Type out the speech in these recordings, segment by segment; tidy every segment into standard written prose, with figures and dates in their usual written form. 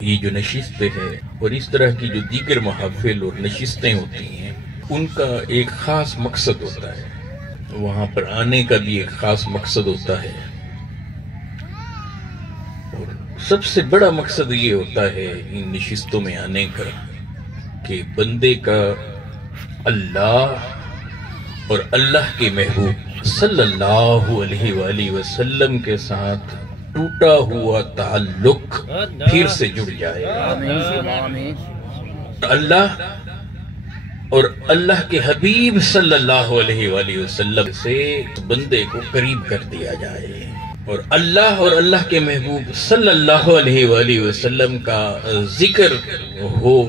یہ جو نشستیں ہیں اور اس طرح کی جو دیگر محافل اور نشستیں ہوتی ہیں، ان کا ایک خاص مقصد ہوتا ہے، وہاں پر آنے کا بھی ایک خاص مقصد ہوتا ہے، اور سب سے بڑا مقصد یہ ہوتا ہے ان نشستوں میں آنے کا کہ بندے کا اللہ اور اللہ کے محبوب صلی اللہ علیہ وآلہ وسلم کے ساتھ ٹوٹا ہوا تعلق پھر سے جڑ جائے، اللہ اور اللہ کے حبیب صلی اللہ علیہ وآلہ وسلم سے بندے کو قریب کر دیا جائے، اور اللہ کے محبوب صلی اللہ علیہ وآلہ وسلم کا ذکر ہو،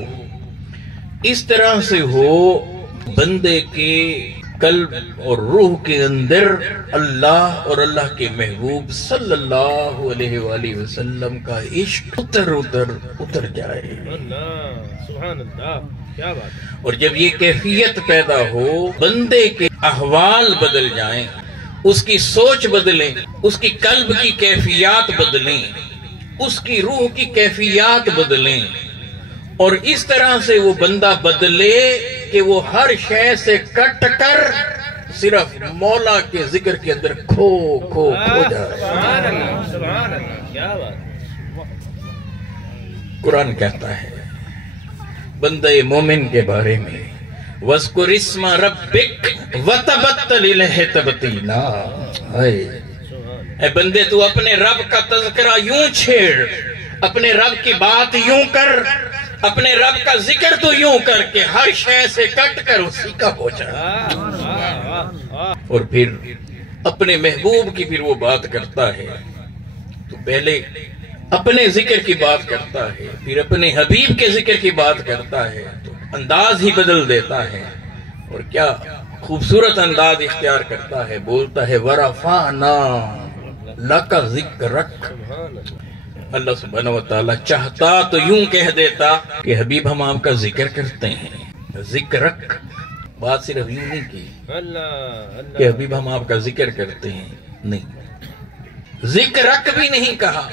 اس طرح سے ہو بندے کے قلب اور روح کے اندر اللہ اور اللہ کے محبوب صلی اللہ علیہ وآلہ وسلم کا عشق اتر جائے۔ سبحان اللہ، کیا بات ہے۔ اور جب یہ کیفیت پیدا ہو، بندے کے احوال بدل جائیں، اس کی سوچ بدلیں، اس کی قلب کی کیفیات بدلیں، اس کی روح کی کیفیات بدلیں، اور اس طرح سے وہ بندہ بدلے کہ وہ ہر شے سے کٹ کر صرف مولا کے ذکر کے اندر کھو جائے۔ سبحان اللہ، سبحان اللہ، کیا بات ہے۔ قرآن کہتا ہے بندہ مومن کے بارے میں، وَاذْكُرِ اسْمَ رَبِّكَ وَتَبَتَّلْ إِلَيْهِ تَبْتِيلًا۔ اے بندے تو اپنے رب کا تذکرہ یوں چھیڑ، اپنے رب کی بات یوں کر، اپنے رب کا ذکر تو یوں کر کہ ہر شے سے کٹ کر اسی کا ہو جائے۔ اور پھر اپنے محبوب کی پھر وہ بات کرتا ہے تو پہلے اپنے ذکر کی بات کرتا ہے، پھر اپنے حبیب کے ذکر کی بات کرتا ہے، تو انداز ہی بدل دیتا ہے، اور کیا خوبصورت انداز اختیار کرتا ہے، بولتا ہے وَرَفَعْنَا لَكَ ذِكْرَكَ۔ اللہ سبحانہ وتعالیٰ چاہتا تو یوں کہہ دیتا کہ حبیب ہم آپ کا ذکر کرتے ہیں، ذکرک، بات صرف یوں نہیں کی کہ حبیب ہم آپ کا ذکر کرتے ہیں، نہیں، ذکرک بھی نہیں کہا،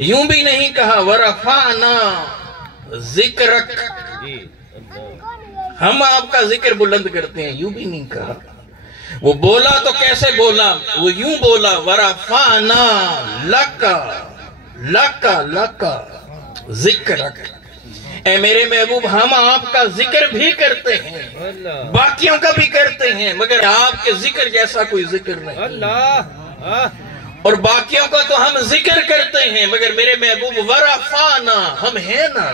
یوں بھی نہیں کہا ورفعنا ذکرک، ہم آپ کا ذکر بلند کرتے ہیں، یوں بھی نہیں کہا۔ وہ بولا تو کیسے بولا؟ وہ یوں بولا ورفعنا لکا لکا ذکرک، اے میرے محبوب ہم آپ کا ذکر بھی کرتے ہیں، باقیوں کا بھی کرتے ہیں، مگر آپ کے ذکر جیسا کوئی ذکر نہیں، اللہ، اور باقیوں کا تو ہم ذکر کرتے ہیں، مگر میرے محبوب ورفعنا، ہم ہیں نا،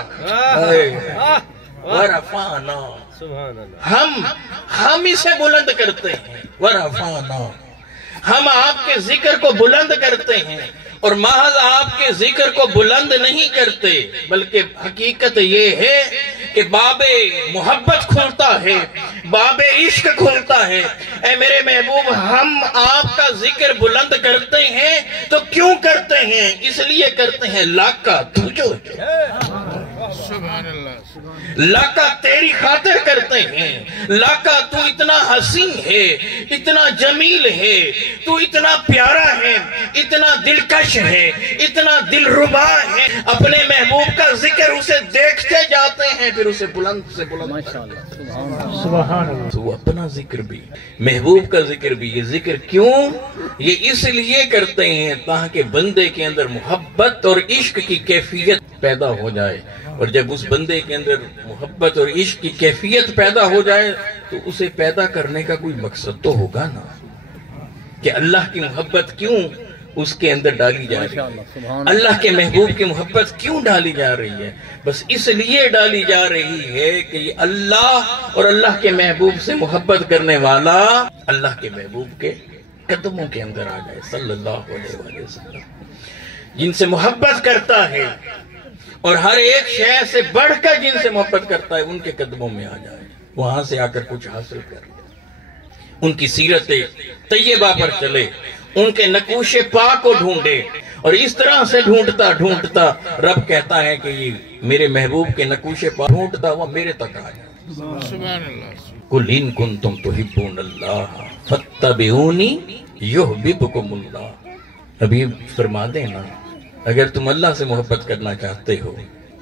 ورفعنا، سبحان اللہ، ہم اسے بلند کرتے ہیں، ورفعنا، ہم آپ کے ذکر کو بلند کرتے ہیں، اور محض آپ کے ذکر کو بلند نہیں کرتے، بلکہ حقیقت یہ ہے کہ باب محبت کھلتا ہے، باب عشق کھلتا ہے۔ اے میرے محبوب ہم آپ کا ذکر بلند کرتے ہیں تو کیوں کرتے ہیں؟ اس لیے کرتے ہیں لاکا تجھو، سبحان اللہ، لاکا تیری خاطر کرتے ہیں، لاکا تو اتنا حسین ہے، اتنا جمیل ہے، تو اتنا پیارا ہے، اتنا دلکش ہے، اتنا دلربا ہے، اپنے محبوب کا ذکر اسے دیکھتے جاتے ہیں، پھر اسے بلند سے بلند سبحان اللہ، تو وہ اپنا ذکر بھی، محبوب کا ذکر بھی، یہ ذکر کیوں؟ یہ اس لیے کرتے ہیں تاکہ بندے کے اندر محبت اور عشق کی کیفیت پیدا ہو جائے، اور جب اس بندے کے اندر محبت اور عشق کی کیفیت پیدا ہو جائے تو اسے پیدا کرنے کا کوئی مقصد تو ہوگا نا، کہ اللہ کی محبت کیوں اس کے اندر ڈالی جا رہی ہے، اللہ کے محبوب کی محبت کیوں ڈالی جا رہی ہے؟ بس اس لیے ڈالی جا رہی ہے کہ یہ اللہ اور اللہ کے محبوب سے محبت کرنے والا اللہ کے محبوب کے قدموں کے اندر آ جائے صلی اللہ علیہ وآلہ وسلم، جن سے محبت کرتا ہے اور ہر ایک شے سے بڑھ کر جن سے محبت کرتا ہے ان کے قدموں میں آ جائے، وہاں سے آ کر کچھ حاصل کر لے، ان کی سیرت طیبہ پر چلے، ان کے نقوش پاک کو ڈھونڈے، اور اس طرح سے ڈھونڈتا ڈھونڈتا رب کہتا ہے کہ یہ میرے محبوب کے نقوش پاک ڈھونڈتا ہوا میرے تک آ جائے۔ سبحان اللہ، قُلْ إِن كُنتُمْ تُحِبُّونَ اللَّهَ فَاتَّبِعُونِي يُحْبِبْكُمُ اللَّهُ۔ حبیب فرما دینا اگر تم اللہ سے محبت کرنا چاہتے ہو